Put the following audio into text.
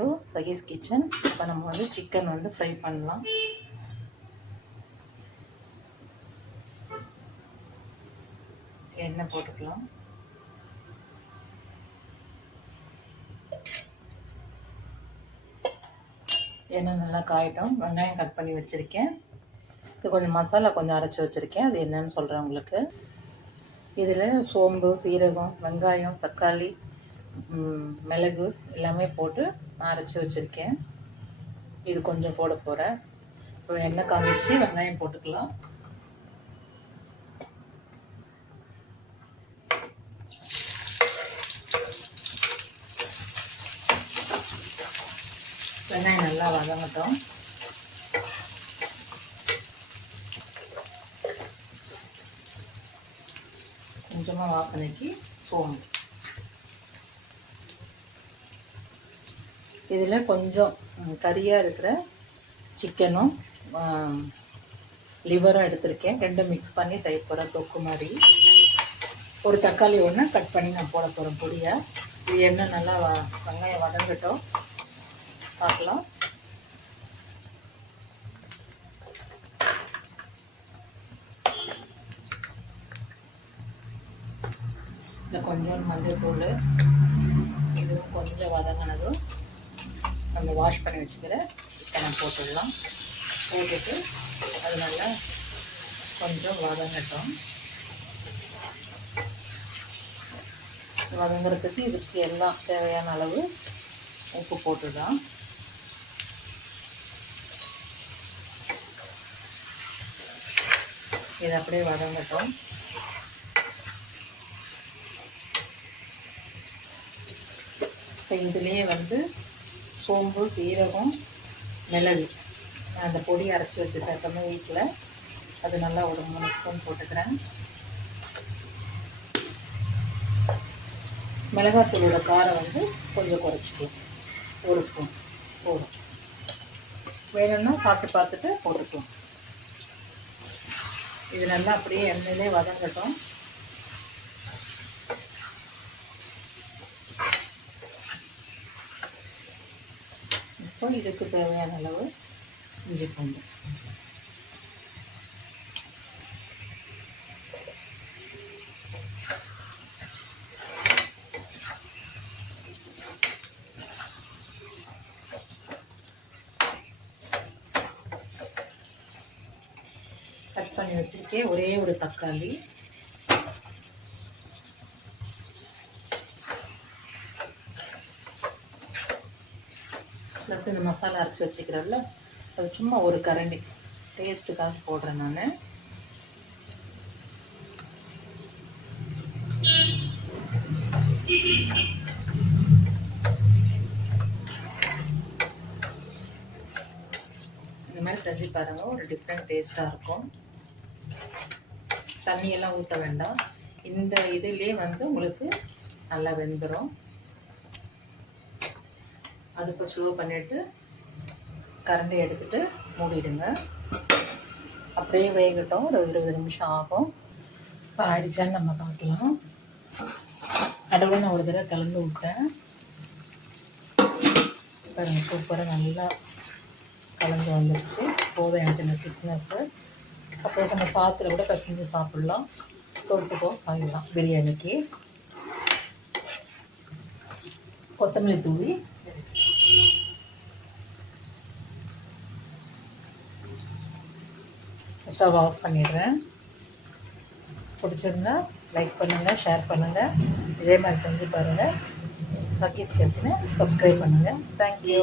To சகீஸ் kitchen. இப்போ நம்ம வந்து சிக்கன் வந்து ஃப்ரை பண்ணலாம். எண்ணெய் போட்டுக்கலாம். எண்ணெய் நல்லா காயட்டும். வெங்காயம் கட் பண்ணி வச்சுருக்கேன். இது கொஞ்சம் மசாலா கொஞ்சம் அரைச்சி வச்சுருக்கேன். அது என்னன்னு சொல்கிறேன் உங்களுக்கு. இதில் சோம்பு, சீரகம், வெங்காயம், தக்காளி, மிளகு எல்லாமே போட்டு அரைச்சி வச்சுருக்கேன். இது கொஞ்சம் போட போகிறேன். இப்போ எண்ணெய் காஞ்சிச்சு, வெங்காயம் போட்டுக்கலாம். வெங்காயம் நல்லா வதங்கட்டும். கொஞ்சமாக வாசனைக்கு சோம்பு. இதில் கொஞ்சம் கறியாக இருக்கிற சிக்கனும் லிவரும் எடுத்திருக்கேன். ரெண்டும் மிக்ஸ் பண்ணி செய்ய போகிறேன் தொக்கு மாதிரி. ஒரு தக்காளி ஒன்று கட் பண்ணி நான் போட போகிறேன் பொடியாக. இது எண்ணெய் நல்லா வெங்காயம் வதங்கட்டும், பார்க்கலாம். இல்லை கொஞ்சம் மஞ்சள் தூள், இதுவும் கொஞ்சம் வதங்கினதும் நம்ம வாஷ் பண்ணி வச்சுக்கிற சிக்கனை போட்டுடலாம். போட்டுட்டு அது நல்லா கொஞ்சம் வதங்கட்டும். வதங்குறதுக்கு இதுக்கு எல்லாம் தேவையான அளவு உப்பு போட்டுடலாம். இது அப்படியே வதங்கட்டும். இப்போ இதுலேயே வந்து சோம்பு, சீரகம், மிளகு அந்த பொடி அரைச்சி வச்சுருக்கேன் எப்பவுமே வீட்டில். அது நல்லா ஒரு 3 ஸ்பூன் போட்டுக்கிறேன். மிளகாத்தூளோட காரம் வந்து கொஞ்சம் குறைச்சிக்கலாம். 1 ஸ்பூன் போதும். வேணும்னா சாப்பிட்டு பார்த்துட்டு போட்டுக்கலாம். இது நல்லா அப்படியே எண்ணெயிலே வதங்கட்டும். இப்போ இதுக்கு தேவையான அளவு இஞ்சி பூண்டு. கட் பண்ணி வச்சிருக்கேன் ஒரே ஒரு தக்காளி. ப்ளஸ் இந்த மசாலா அரைச்சி வச்சுக்கிறோம்ல, அது சும்மா ஒரு கரண்டி டேஸ்ட்டுக்காக போடுறேன் நான். இந்த மாதிரி செஞ்சு பாருங்கள், ஒரு டிஃப்ரெண்ட் டேஸ்ட்டாக இருக்கும். தண்ணியெல்லாம் ஊற்ற வேண்டாம். இந்த இதிலே வந்து உங்களுக்கு நல்லா வெந்துடும். அடுப்பை ஸ்லோ பண்ணிவிட்டு கரண்டி எடுத்துகிட்டு மூடிடுங்க. அப்படியே வேகட்டும். ஒரு 20 நிமிஷம் ஆகும். இப்போ ஆயிடுச்சான்னு நம்ம பார்க்கலாம். நடுவில் நான் ஒரு தடவை கலந்து விட்டேன். பாருங்க, சூப்பராக நல்லா கலந்து வந்துடுச்சு. போதும் எனக்கு இந்த திக்னஸ்ஸு. சப்போஸ் நம்ம சாத்தில் கூட பிசைஞ்சு சாப்பிட்லாம், தொட்டுக்கோ சாப்பிடலாம் பிரியாணிக்கு. கொத்தமல்லி தூவி ஸ்டவ் ஆஃப் பண்ணிடுறேன். பிடிச்சிருந்தா லைக் பண்ணுங்கள், ஷேர் பண்ணுங்கள். இதே மாதிரி செஞ்சு பாருங்கள். சகீஸ் கிச்சனை சப்ஸ்கிரைப் பண்ணுங்கள். தேங்க்யூ.